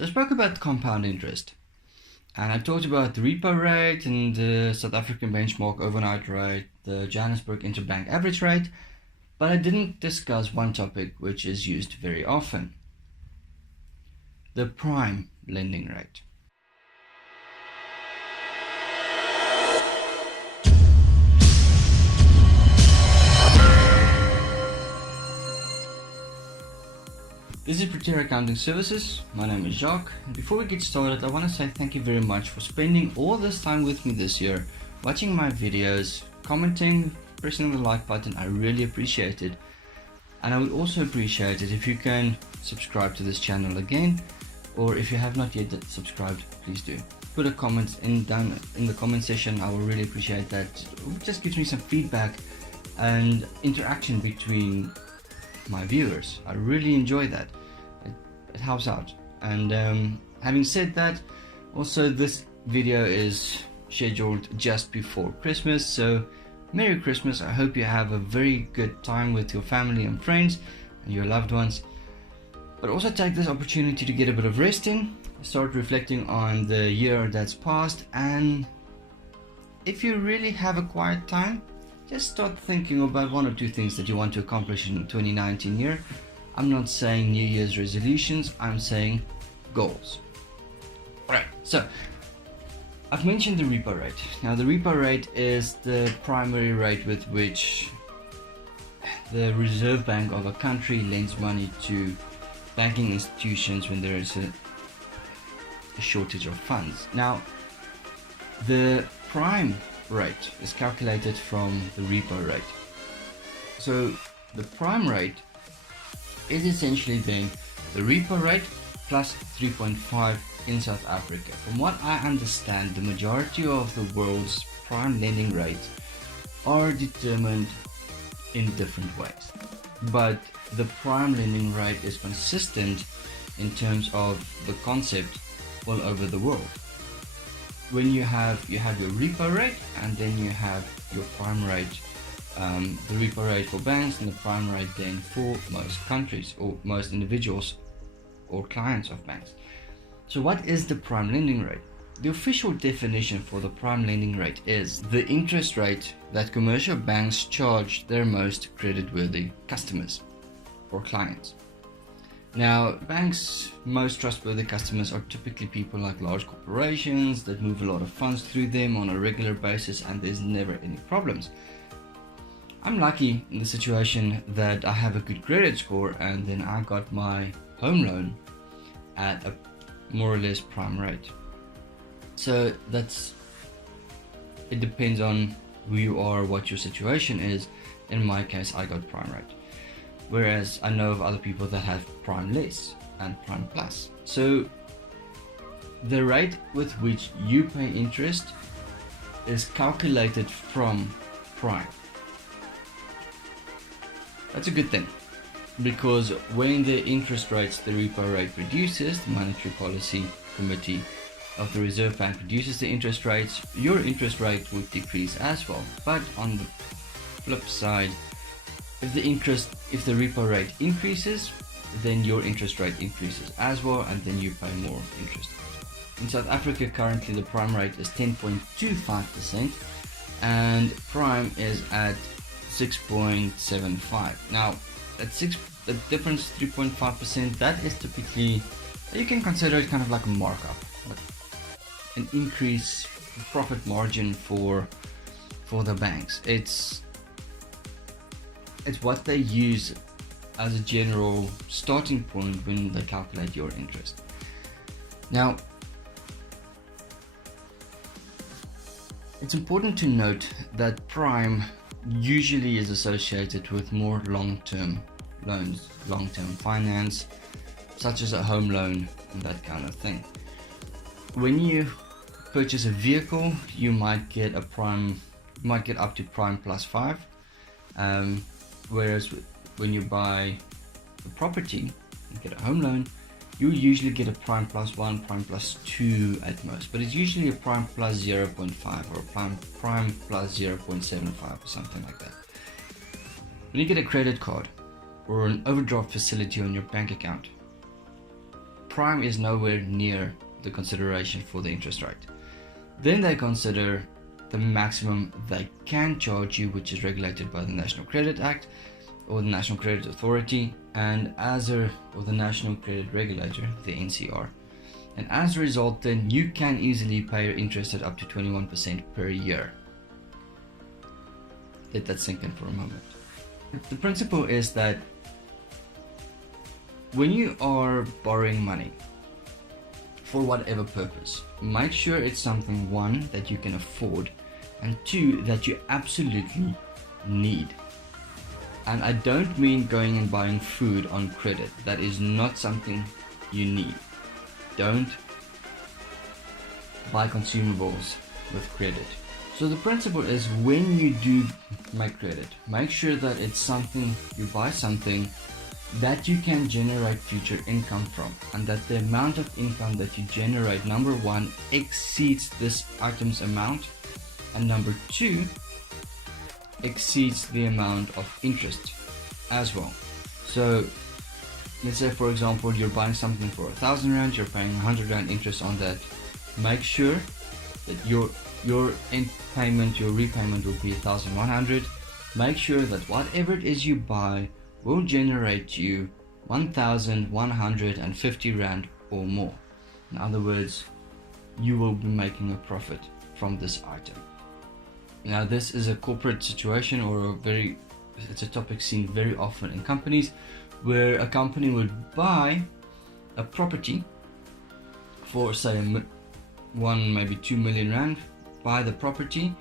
So I spoke about compound interest, and I talked about the repo rate and the South African benchmark overnight rate, the Johannesburg interbank average rate, but I didn't discuss one topic which is used very often: the prime lending rate. This is Practitioner Accounting Services. My name is Jacques, and before we get started, I want to say thank you very much for spending all this time with me this year, watching my videos, commenting, pressing the like button. I really appreciate it, and I would also appreciate it if you can subscribe to this channel again, or if you have not yet subscribed, please do. Put a comment down in the comment section. I will really appreciate that. It just gives me some feedback and interaction between my viewers. I really enjoy that. It helps out. And having said that, also this video is scheduled just before Christmas, so Merry Christmas. I hope you have a very good time with your family and friends and your loved ones, but also take this opportunity to get a bit of rest in, start reflecting on the year that's passed, and if you really have a quiet time, just start thinking about one or two things that you want to accomplish in 2019 year. I'm not saying New Year's resolutions, I'm saying goals. Alright, so I've mentioned the repo rate. Now the repo rate is the primary rate with which the Reserve Bank of a country lends money to banking institutions when there is a shortage of funds. Now the prime rate is calculated from the repo rate. So the prime rate is essentially then the repo rate plus 3.5 in South Africa. From what I understand, the majority of the world's prime lending rates are determined in different ways, but the prime lending rate is consistent in terms of the concept all over the world. When you have your repo rate, and then you have your prime rate, the repo rate for banks and the prime rate then for most countries or most individuals or clients of banks. So what is the prime lending rate? The official definition for the prime lending rate is the interest rate that commercial banks charge their most creditworthy customers or clients. Now, banks' most trustworthy customers are typically people like large corporations that move a lot of funds through them on a regular basis, and there's never any problems. I'm lucky in the situation that I have a good credit score, and then I got my home loan at a more or less prime rate. So it depends on who you are, what your situation is. In my case, I got prime rate. Whereas I know of other people that have prime less and prime plus. So the rate with which you pay interest is calculated from prime. That's a good thing, because when the interest rates, the repo rate reduces, the Monetary Policy Committee of the Reserve Bank reduces the interest rates, your interest rate would decrease as well. But on the flip side, if the repo rate increases, then your interest rate increases as well, and then you pay more interest. In South Africa currently the prime rate is 10.25% and prime is at 6.75. Now the difference 3.5%, that is typically, you can consider it kind of like a markup, like an increase profit margin for the banks. It's what they use as a general starting point when they calculate your interest. Now, it's important to note that prime usually is associated with more long-term loans, long-term finance, such as a home loan and that kind of thing. When you purchase a vehicle, you might get up to prime plus 5. Whereas when you buy a property and get a home loan, you usually get a prime plus 1, prime plus 2 at most, but it's usually a prime plus 0.5 or a prime plus 0.75 or something like that. When you get a credit card or an overdraft facility on your bank account, prime is nowhere near the consideration for the interest rate. Then they consider the maximum they can charge you, which is regulated by the National Credit Act or the National Credit Authority, and or the National Credit Regulator, the NCR. And as a result, then you can easily pay your interest at up to 21% per year. Let that sink in for a moment. The principle is that when you are borrowing money for whatever purpose, make sure it's something, one, that you can afford, and two, that you absolutely need. And I don't mean going and buying food on credit. That is not something you need. Don't buy consumables with credit. So the principle is, when you do make credit, make sure that it's something, you buy something that you can generate future income from, and that the amount of income that you generate, number one, exceeds this item's amount, and number two, exceeds the amount of interest as well. So let's say, for example, you're buying something for 1,000 rand, you're paying 100 rand interest on that. Make sure that your end payment, your repayment will be 1,100. Make sure that whatever it is you buy will generate you 1,150 rand or more. In other words, you will be making a profit from this item. Now, this is a corporate situation, or it's a topic seen very often in companies, where a company would buy a property for, say, 1, maybe 2 million rand, buy the property,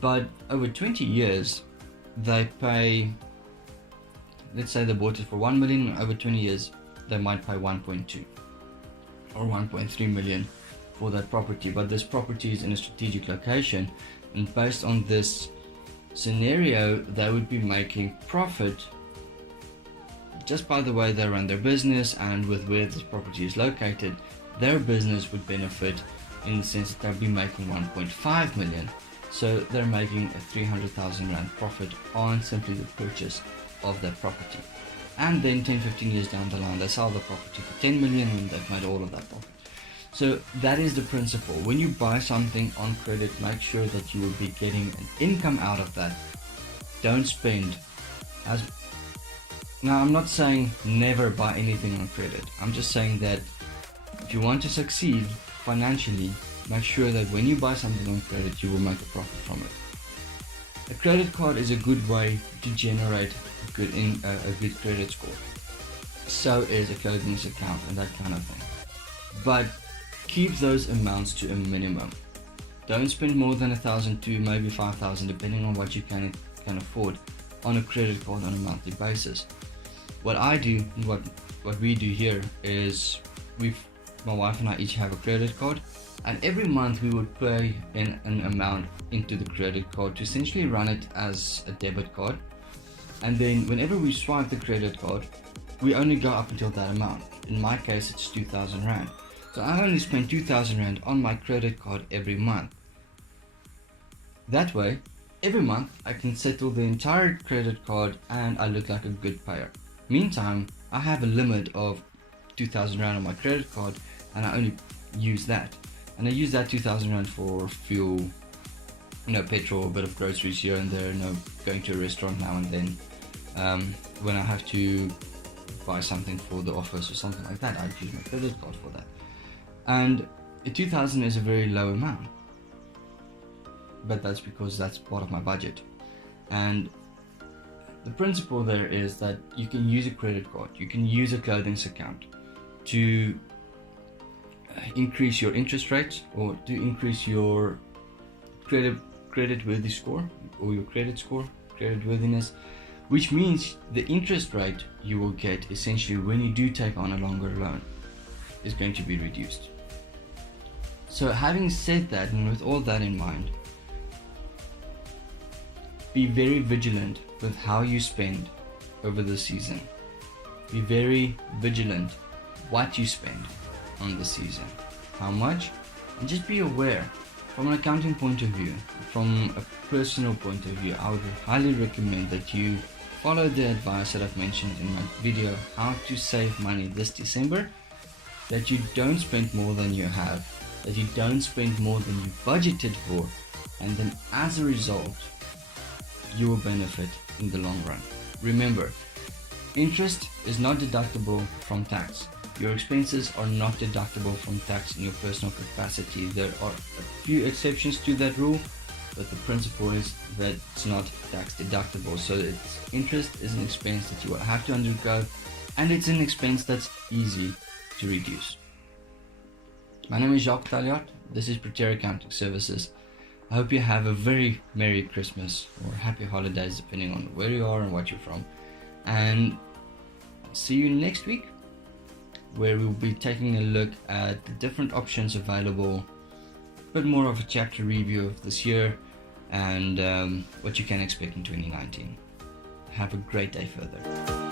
but over 20 years they pay, let's say they bought it for 1 million, over 20 years they might pay 1.2 or 1.3 million for that property. But this property is in a strategic location, and based on this scenario, they would be making profit just by the way they run their business, and with where this property is located, their business would benefit in the sense that they'll be making 1.5 million. So they're making a 300,000 rand profit on simply the purchase of that property. And then 10-15 years down the line, they sell the property for 10 million and they've made all of that profit. So that is the principle. When you buy something on credit, make sure that you will be getting an income out of that. Don't spend Now, I'm not saying never buy anything on credit. I'm just saying that if you want to succeed financially, make sure that when you buy something on credit, you will make a profit from it. A credit card is a good way to generate a good credit score. So is a clothing account and that kind of thing. But keep those amounts to a minimum. Don't spend more than 1,000 to maybe 5,000, depending on what you can afford, on a credit card on a monthly basis. What I do, what we do here is, my wife and I each have a credit card, and every month we would pay in an amount into the credit card to essentially run it as a debit card. And then whenever we swipe the credit card, we only go up until that amount. In my case, it's 2,000 rand. So I only spend 2,000 rand on my credit card every month. That way, every month I can settle the entire credit card and I look like a good payer. Meantime, I have a limit of 2,000 rand on my credit card, and I only use that. And I use that 2,000 rand for fuel, petrol, a bit of groceries here and there, going to a restaurant now and then. When I have to buy something for the office or something like that, I use my credit card for that. And 2,000 is a very low amount, but that's because that's part of my budget. And the principle there is that you can use a credit card, you can use a clothing account to increase your interest rates, or to increase your creditworthy score, or your credit score, creditworthiness, which means the interest rate you will get essentially when you do take on a longer loan is going to be reduced. So having said that, and with all that in mind, be very vigilant with how you spend over the season. Be very vigilant what you spend on the season, how much, and just be aware. From an accounting point of view, from a personal point of view, I would highly recommend that you follow the advice that I've mentioned in my video, how to save money this December. that you don't spend more than you have, that you don't spend more than you budgeted for, and then as a result, you will benefit in the long run. Remember, interest is not deductible from tax. Your expenses are not deductible from tax in your personal capacity. There are a few exceptions to that rule, but the principle is that it's not tax deductible. So interest is an expense that you will have to undergo, and it's an expense that's easy to reduce. My name is Jacques Taljaard. This is Practitioner Accounting Services. I hope you have a very Merry Christmas or Happy Holidays, depending on where you are and what you're from. And see you next week, where we'll be taking a look at the different options available, a bit more of a chapter review of this year, and what you can expect in 2019. Have a great day further.